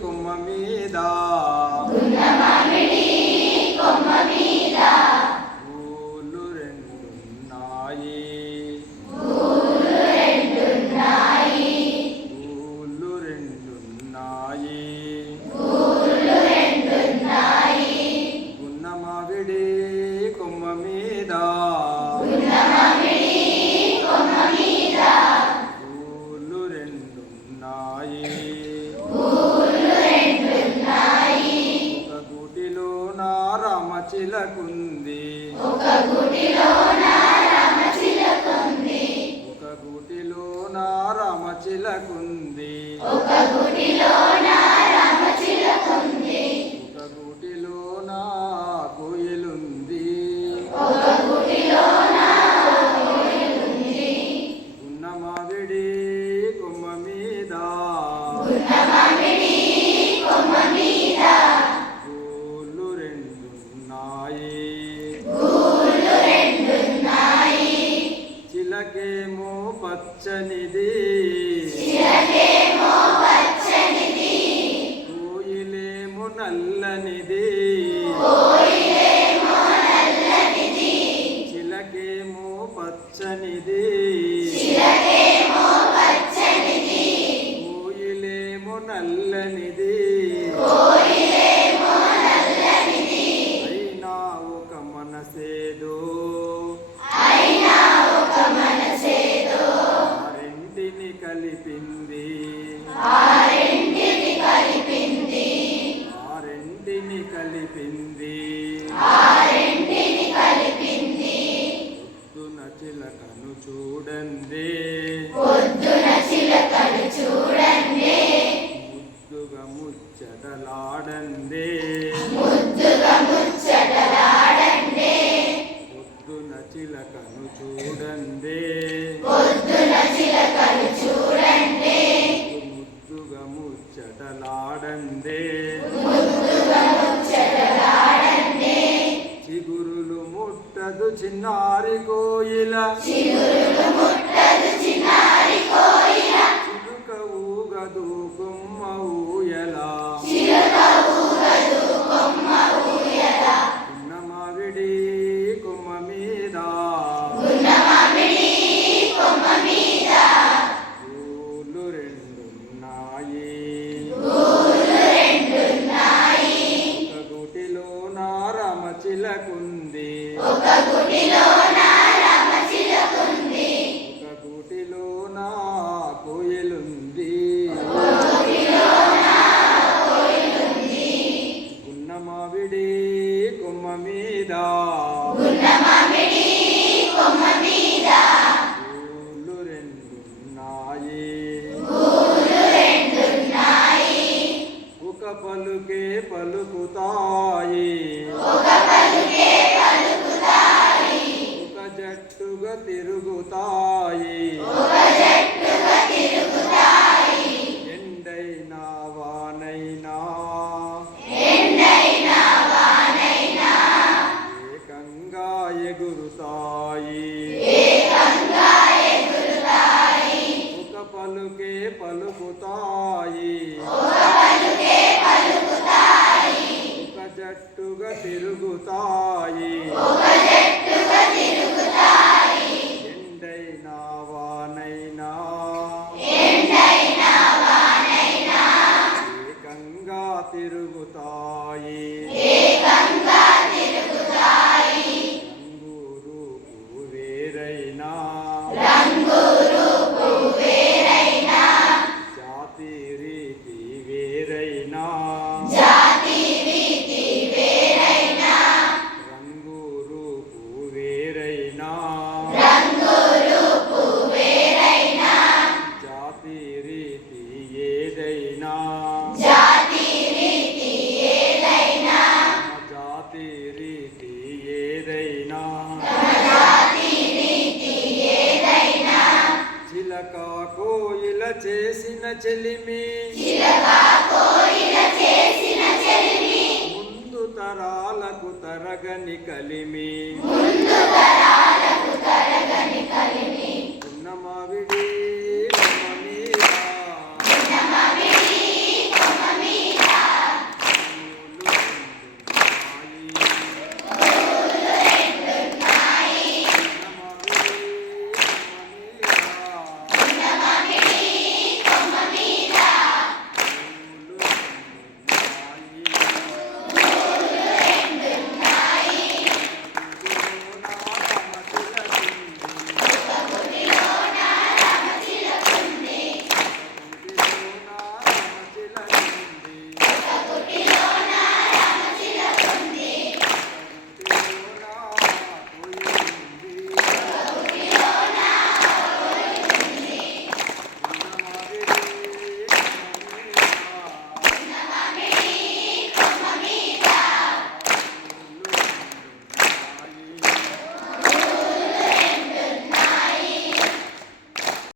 కొమ్మ మీద పూలు రెండున్నాయి పూలు రెండున్నాయి గున్న మామిడి కొమ్మ మీద పూలు రెండున్నాయి ఒక గూటిలో నా రామచిలకుంది ఒక గూటిలో నా రామచిలకుంది ఒక గూటిలో నా కోయిలుంది ఉన్న మామిడి కొమ్మ మీద పూలు రెండున్నాయి చిలకేమో పచ్చనిది కోయిలేమో నల్లనిది చిలకేమో పచ్చనిది కోయిలేమో నల్లనిది అయినా ఒక మనసేదో రెంటిని కలిపింది పొద్దున చిలకను చూడండి ముద్దుగా ముచ్చటలాడండి పొద్దున చిలకను చూడండి ముద్దుగా ముచ్చటలాడండి చిగురులు ముట్టదు చిన్నారి కోయిల చిలుక ఊగదు కొమ్మ ఊయల ఉన్న మామిడి కొమ్మ మీద పూలు రెండున్నాయి ఒక గూటిలో నా రామచిలకుంది ఒక గూటిలో నా కోయిలుంది ఉన్న మామిడి కొమ్మ మీద పూలు రెండున్నాయి ఒక పలుకే పలుకుతాయి ఒక జట్టుగా తిరుగుతాయి ఎండైనా వానైనా ఏకంగా ఎగురుతాయి ఒక పలుకే పలుకుతాయి ఒక జట్టుగా తిరుగుతాయి ఎండైనా వానైనా ఏకంగా తిరుగుతాయి రంగు రూపు వేరైనా జాతి రీతి వేరైనా రంగు రూపు వేరైనా జాతి రీతి ఏదైనా జాతి రీతి ఏదైనా చిలక కోయిల చేసిన చెలిమి ముందు తరాలకు తరగని కలిమి